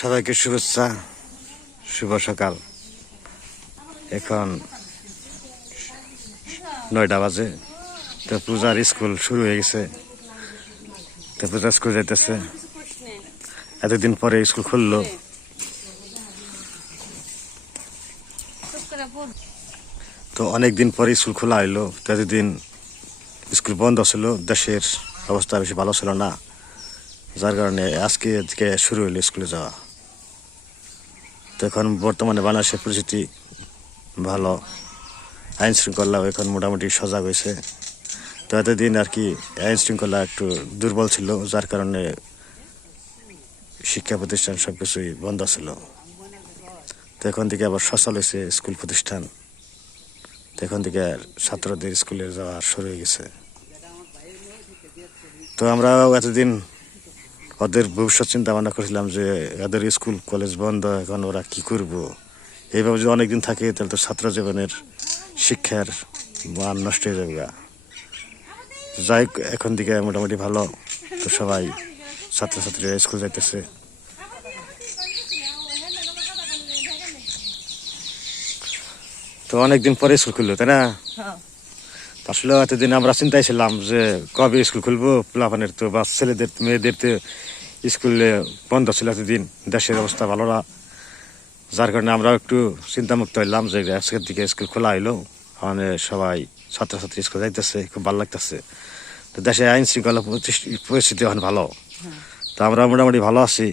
সবাইকে শুভেচ্ছা, শুভ সকাল। এখন নয়টা বাজে, তো পূজার স্কুল শুরু হয়ে গেছে, তো পূজা স্কুল যাইতেছে। এতদিন পরে স্কুল খুললো। তো অনেক দিন পরে স্কুল খোলা হইল, তো এতদিন স্কুল বন্ধ ছিল, দেশের অবস্থা বেশি ভালো ছিল না, যার কারণে আজকে শুরু হইল স্কুলে যাওয়া। তো এখন বর্তমানে বাংলাদেশের পরিস্থিতি ভালো, আইন শৃঙ্খলা এখন মোটামুটি সজাগ হয়েছে। তো এতদিন আর কি আইন শৃঙ্খলা একটু দুর্বল ছিল, যার কারণে শিক্ষা প্রতিষ্ঠান সব কিছুই বন্ধ ছিল। তো এখন থেকে আবার সচল হয়েছে স্কুল প্রতিষ্ঠান। তো এখন থেকে আর ছাত্রদের স্কুলে যাওয়া শুরু হয়ে গেছে। তো আমরাও এতদিন ওদের ভবিষ্যৎ চিন্তা ভাবনা করেছিলাম যে এদের স্কুল কলেজ বন্ধ এখন ওরা কী করব? এইভাবে যদি অনেকদিন থাকে তাহলে তো ছাত্র জীবনের শিক্ষার মান নষ্ট হয়ে যাবে। যাই এখন দিকে মোটামুটি ভালো। তো সবাই ছাত্রছাত্রীরা স্কুল যাইতেছে। তো অনেকদিন পরে স্কুল খুললো তাই না? আসলে এতদিন আমরা চিন্তায় ছিলাম যে কবে স্কুল খুলবো? পোলাপানের তো বা ছেলেদের মেয়েদের তো স্কুলে বন্ধ ছিল এতদিন। দেশের অবস্থা ভালো না যার কারণে আমরা একটু চিন্তামুক্ত হইলাম যে আজকের দিকে স্কুল খোলা হইল। মানে সবাই ছাত্রছাত্রী স্কুল যাইতেছে, খুব ভালো লাগতেছে। তো দেশে আইন শৃঙ্খলা পরিস্থিতি এখন ভালো। তো আমরা মোটামুটি ভালো আছি।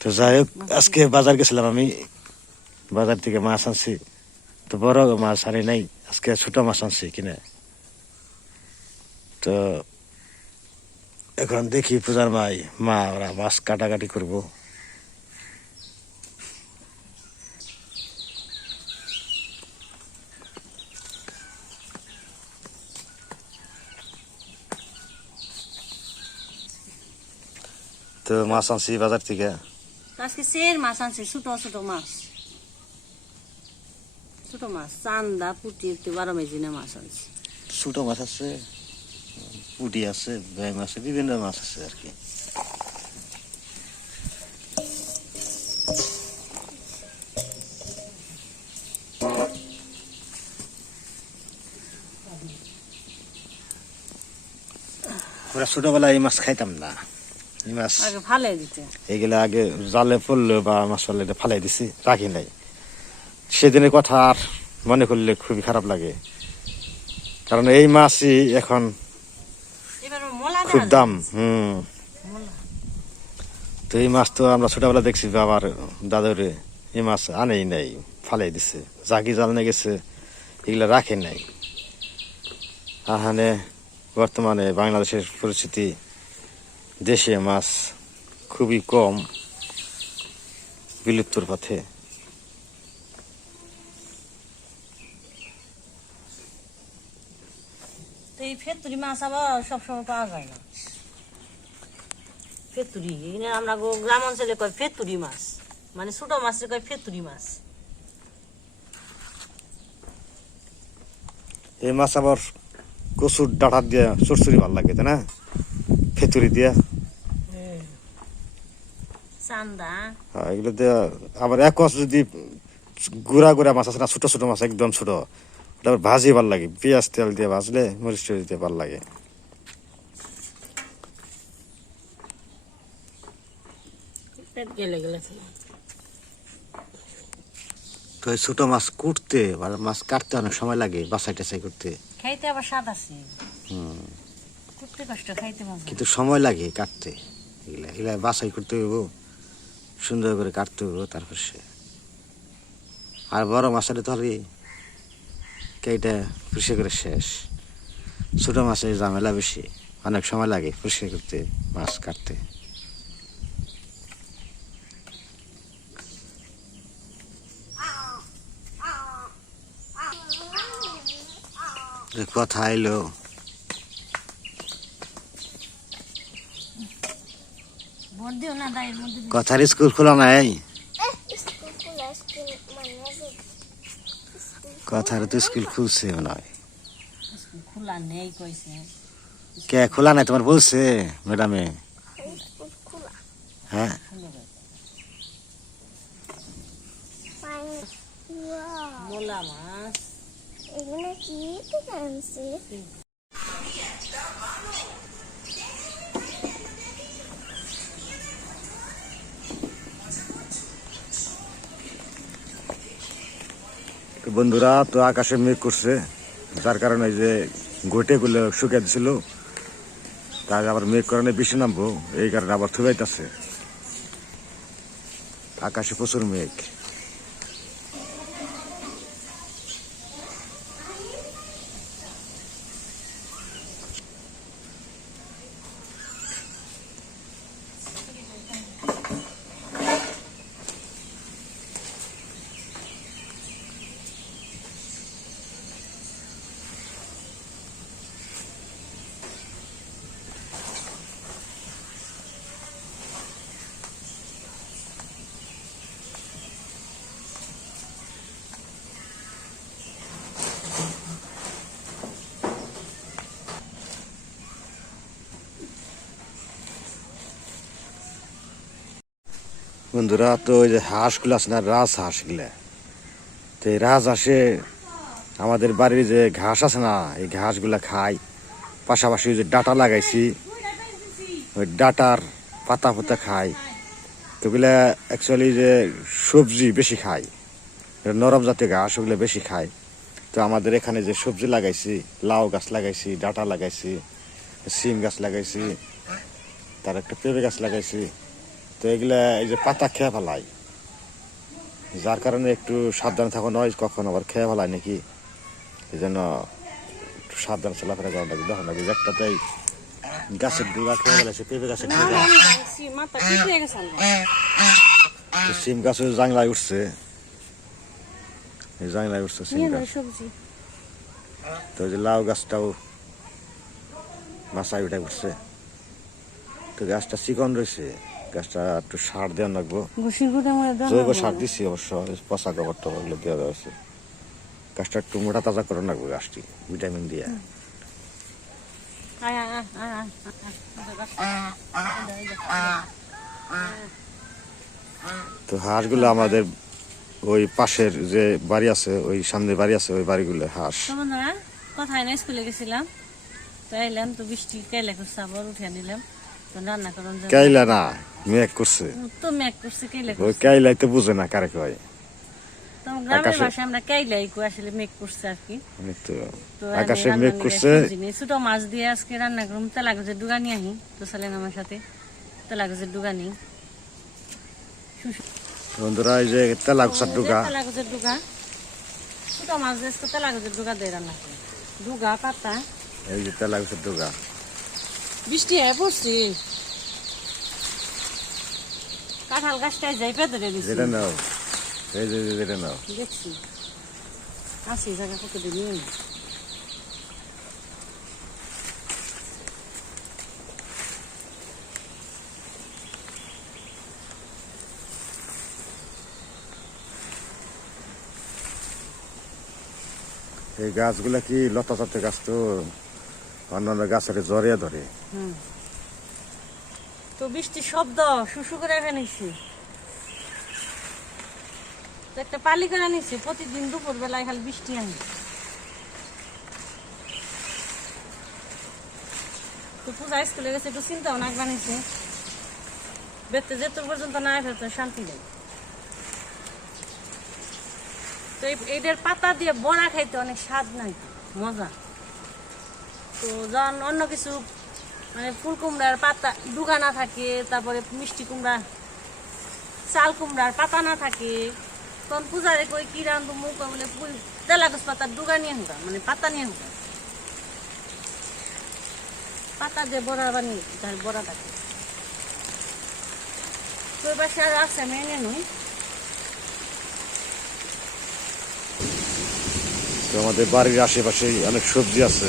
তো যাই হোক, আজকে বাজার গেছিলাম আমি। বাজার থেকে মাছ আনছি। তো বড় মাছ আনি নাই। আজকে ছোট মাছ আনছি কিনে। তো এখন দেখি পূজার মাই মা ওরা মাছ কাটাকাটি করব। তো মাছ আনছি বাজার থেকে। আজকে সের মাছ আনছে ছোট ছোট মাছ। ছোট মাছ চান্দা পুটি একটু বারো মেজিনে মাছ আনছে। ছোট মাছ আছে? পুটি আছে ব্যাং আছে বিভিন্ন মাছ আছে আর কি। আমরা ছোটবেলায় এই মাছ খাইতাম না। এই মাছ এগুলো আগে জালে পড়ল বা মাছ এটা ফালাই দিছি রাখি নাই। সেদিনের কথা আর মনে করলে খুবই খারাপ লাগে। কারণ এই মাছই এখন খুব দাম, হুম। তো এই মাছ তো আমরা ছোটবেলা দেখছি, বাবার দাদুরে এই মাছ আনেই নাই, ফালাই দিছে। জাগি জাল নিয়ে গেছে, এগুলো রাখে নাই। আহানে বর্তমানে বাংলাদেশের পরিস্থিতি, দেশে মাছ খুবই কম, বিলুপ্তর পথে। এই ফেতুরি মাছ আবার সবসময় পাওয়া যায় না। ফেতুরি এখানে আমরা গ্রাম অঞ্চলে কয় ফেতুরি মাছ মানে ছোট মাছের কয় ফেতুরি মাছ। এই মাছ আবার কচুর ডাঁটা দিয়ে চরচুরি ভালো লাগে তাই না? ফেতুরি দিয়া। চান্দা। হ্যাঁ, এগুলো দিয়ে আবার এক যদি গুড়া গুড়া মাছ আছে না ছোট ছোট মাছ একদম ছোট। আবার ভাজি ভালো লাগে পেঁয়াজ তেল দিয়ে ভাজলে মরিচ টরিচ দিয়ে ভালো লাগে। পেট গেলে গেলে তো ছোট মাছ কুটতে আর মাছ কাটতে অনেক সময় লাগে বাছাই টাছাই করতে। খাইতে আবার স্বাদ আছে। করতে কষ্ট খাইতে মজা। কিন্তু সময় লাগে কাটতে। এগুলা এগুলা বাছাই করতে হইব সুন্দর করে কাটতে হইব তারপর সে। আর বড় মাছের তরি কেইটা পরিষ্কার করে শেষ? ছোট মাছের ঝামেলা বেশি। অনেক সময় লাগে পরিষ্কার করতে মাছ কাটতে। কথা এলো। কথার স্কুল খোলা নাই স্কুল খোলা স্কুল মানে আছে কথার তো স্কুল খুলছে মনে হয় খোলা নেই কইছে। কে খোলা নাই তোমার বলছে ম্যাডামে? স্কুল খোলা হ্যাঁ। মোলা মাছ। এগুলো কি? থেকে বন্ধুরা, তো আকাশে মেঘ করছে, যার কারণে যে গোটে গুলো শুকিয়ে দিছিল। তাই আবার মেঘ কারণে বেশি নামবো, এই কারণে আবার থুবাইতেছে আকাশে প্রচুর মেঘ। বন্ধুরা, তো ওই যে হাঁসগুলো আছে না, রাজ হাঁসগুলা তো এই রাজ হাঁসে আমাদের বাড়ির যে ঘাস আছে না, এই ঘাসগুলা খায় পাশাপাশি ওই যে ডাটা লাগাইছি, ওই ডাটার পাতা পাতা খায় তো ওগুলা অ্যাকচুয়ালি যে সবজি বেশি এটা নরম জাতীয় ঘাস ওগুলো বেশি খায় তো আমাদের এখানে যে সবজি লাগাইছি, লাউ গাছ লাগাইছি, ডাটা লাগাইছি, সিম গাছ লাগাইছি, তার একটা পেঁপে গাছ লাগাইছি। তো এগুলা এই যে পাতা খেয়ে ফেলায় যার কারণে একটু সাবধান থাকো, নয় কখন আবার খেয়ে ফেলায় নাকি? এই জন্য একটু সাবধান চলাফেরা করা লাগে দেখো নাকি? একটাতেই গাছের ডুগা খেয়ে ফেলেছে পেঁপে গাছের ডুগা। গেছে সিম গাছও জাংলায় উঠছে। এই জাংলায় উঠছে সিম গাছ। তো যে লাউ গাছটাও মাছায় উঠে উঠছে তো গাছটা চিকন রয়েছে। গাছটা একটু সার দেওয়া লাগবো। জৈব সার দিচ্ছি অবশ্য পচা গোবর টবর এগুলো দেওয়া দেওয়া আছে গাছটা একটু মোটা তাজা করে রাখব গাছটি ভিটামিন দিয়ে। তো হাঁসগুলো আমাদের ওই পাশের যে বাড়ি আছে ওই সামনে বাড়ি আছে ওই বাড়িগুলো হাঁস। কোথায় না স্কুলে গেছিলাম। তো এলাম তো বৃষ্টি কেলে করছে আবার উঠে নিলাম। তো রান্না করার জন্য না? মেঘ করছে। তো মেঘ করছে ওই করছে? কাইলাই তো বুঝে না কারে কয়। তো গ্রামের ভাষায় আমরা কেলাই কো আসলে মেঘ করছে আর কি। আমি তো তো আকাশে মেঘ করছে। ছোট মাছ দিয়ে আজকে রান্না করুম তেলা গাছের ডুগা আহি তো চলেন আমার সাথে তেলা গাছের ডুগা বন্ধুরা এই যে তেলা গুছার ডুগা তেলা গাছের ডুগা ছোট মাছ দিয়ে আজকে তেলা গাছের ডুগা দিয়ে রান্না করি। ডুগা পাতা। এই যে তেলা গুছার ডুগা বৃষ্টি হয়ে পড়ছি। কাঁঠাল গাছটায় দিছি যেটা নাও। এই যে যেটা নাও। দেখছি। আসি জায়গা কত দিন এই গাছগুলা কি লতা জাতীয় গাছ তো? অন্যান্য গাছের জড়িয়ে ধরে। হুম। তো বৃষ্টির শব্দ, শুশু করে তো একটা পালি করে নিছি প্রতিদিন দুপুর বেলায় খালি বৃষ্টি আনি। তো পূজা স্কুলে গেছে, একটু চিন্তাও নাক বানিয়েছে বেতে যেত পর্যন্ত না ফেলতে শান্তি নেই। তো এই- এইটার পাতা দিয়ে বড়া খাইতে অনেক স্বাদ নাই, মজা। তো যখন অন্য কিছু মানে ফুল কুমড়ার পাতা ডুগা না থাকে, তারপরে মিষ্টি কুমড়া, চাল কুমড়ার পাতা না থাকে। তখন পূজারে কই কি রান্ধু মুখ বলে তেলা গাছ পাতার ডুগা নিয়ে হুকা মানে পাতা নিয়ে হুকা পাতা দিয়ে বড়া বানিয়ে তার বড়া থাকে তো সে আর আছে, আমি এনে নই। আমাদের বাড়ির আশেপাশে অনেক সবজি আছে।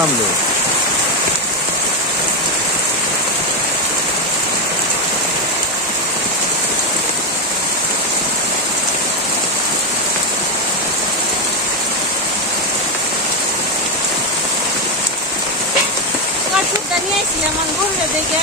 নামলো। তোমার সুখটা নিয়ে আসছিলাম আমার ঘুরলে দেখে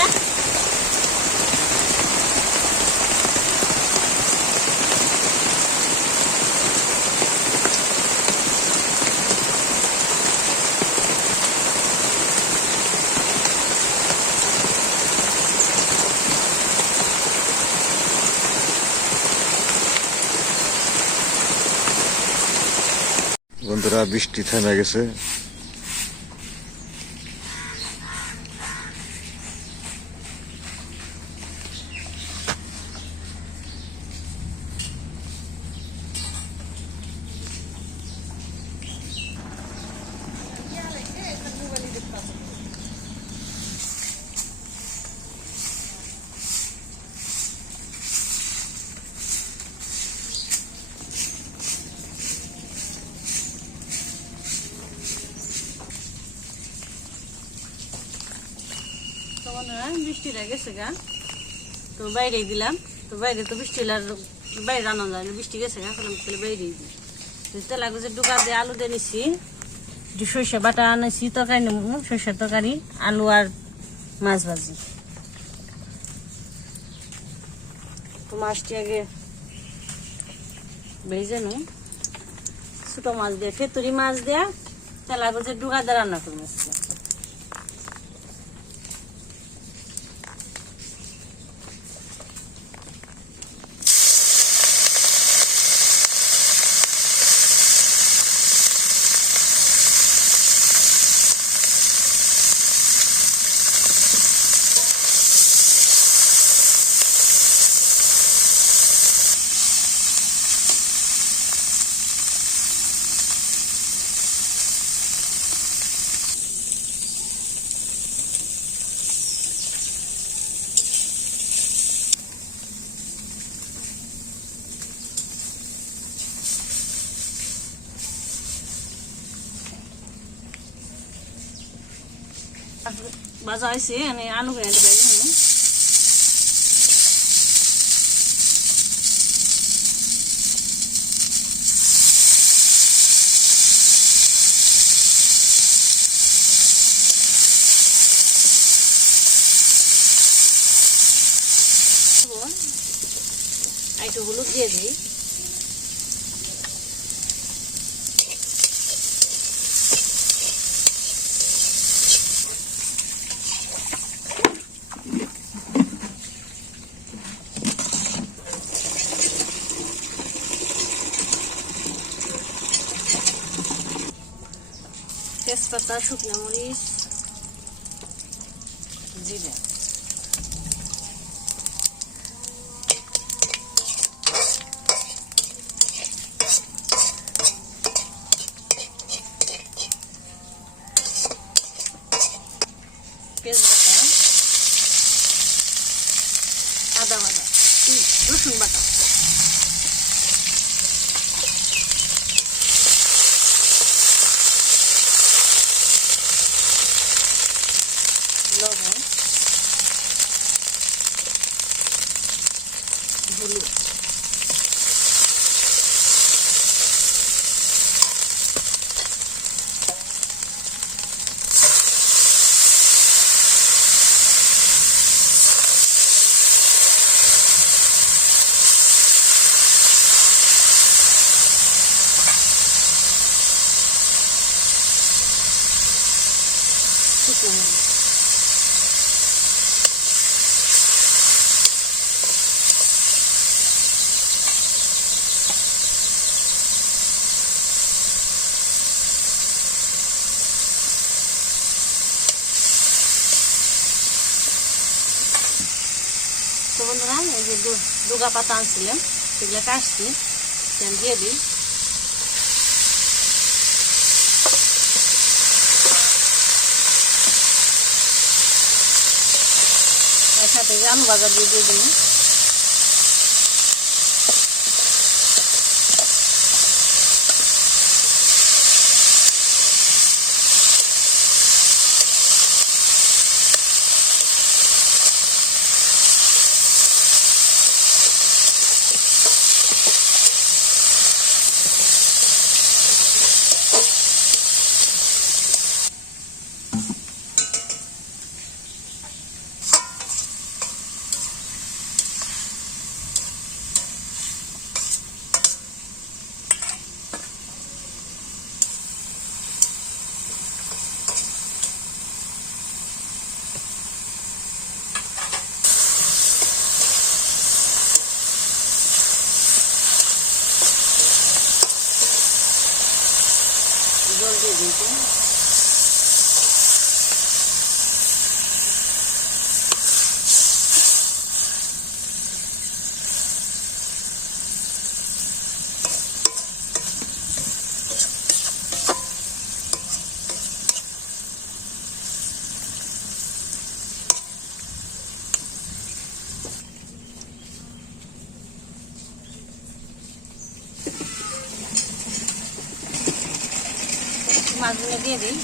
বন্ধুরা বৃষ্টি থেমে গেছে। বৃষ্টিটা গেছে গা। তো বাইরে দিলাম। তো বাইরে তো বৃষ্টি আর বাইরে রান্না যায় না। বৃষ্টি গেছে গা বাইরে দিই। তো তেলা ডুকা দিয়ে আলু দিয়ে নিছি। সর্ষে বাটা আনেছি, তরকারি নেব, সর্ষের তরকারি, আলু আর মাছ ভাজি। তো মাছটি আগে ভেজে নো ছোটো মাছ দিয়ে ফেতুরি মাছ দেয়া তেলা গুজে ডুকা দিয়ে রান্না আজকে। বাজা হয়েছে মানে আলু করে দিবে একটু হলুদ দিয়ে দিই তেজপাতা শুকনো মরিচ জিরা পেঁয়াজ বাটা আদা বাটা উম, রসুন বাটা লবণ হলুদ শুকনো মরিচ তো বন্ধুরা এই যে দু- দুগা পাতা আনছিলাম সেগুলো কাটছি সেখানে দিয়ে দিই এর সাথে যে আলু বাজার দিয়ে দিয়ে দিই জল দিয়ে দিই তো। মাছগুলো দিয়ে দিই।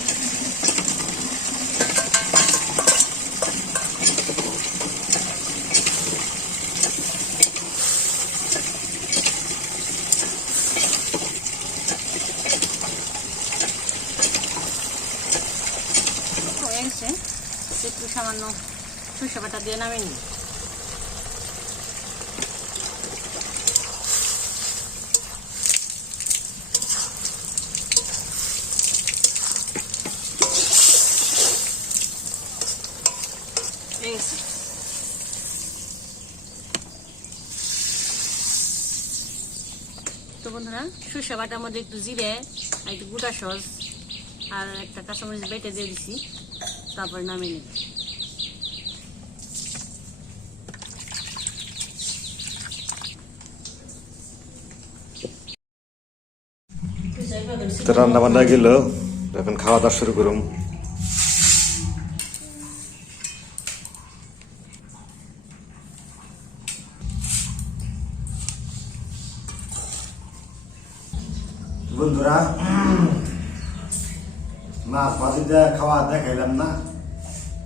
হয়ে গেছে। একটু সামান্য সরষে বাটা দিয়ে নামিয়ে নিই। গেছে তো বন্ধুরা সরষে বাটার মধ্যে একটু জিরে আর একটু গোটা সস আর একটা কাঁচামরিচ বেটে দিয়ে দিছি। তারপর নামিয়ে নিই তো রান্না বান্না গেল এখন খাওয়া দাওয়া শুরু করুম। বন্ধুরা মাছ দিয়ে, খাওয়া দেখাইলাম না।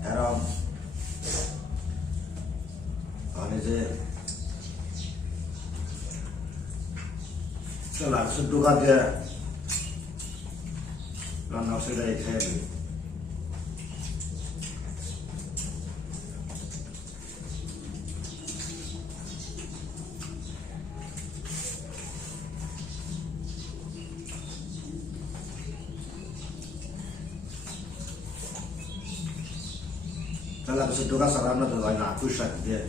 কারণ মানে যে চলা ডোকা দিয়ে রান্না সেটাই খেয়ে কিছু ছাড়া রান্না তো হয় না পুঁই শাক দিয়ে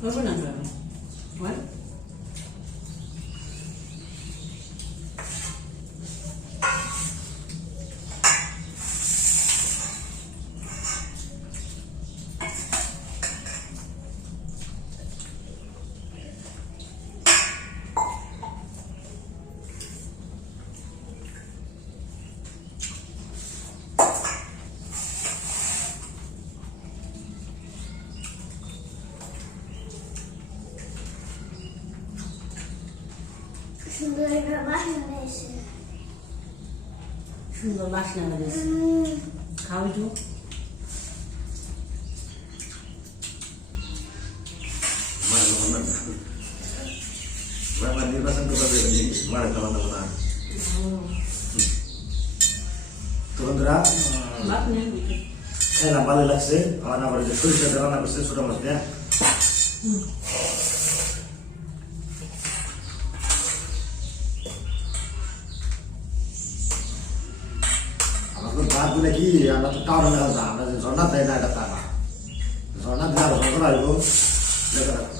হবে না হয় সুন্দর একটা বাসন এসে সুন্দর বাসনা বেরিয়েছে খাও একটু নির্বাচন করতে মারে খাওয়া দাওয়া না তো বন্ধুরা ভালো লাগছে আমার আবার সরিষা রান্না করছে ছোট মাছ দিয়ে টাউনে মেলা যা আমরা যে ঝর্ণা দেয় না, এটা তা না। ঝর্ণা দিয়ে আরও ঝর্ণা আসব লেগে রাখব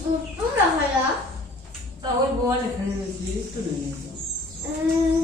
তোমরা ভালো তা ওই বল এখানে রয়েছে একটু নিয়ে যাও তোমার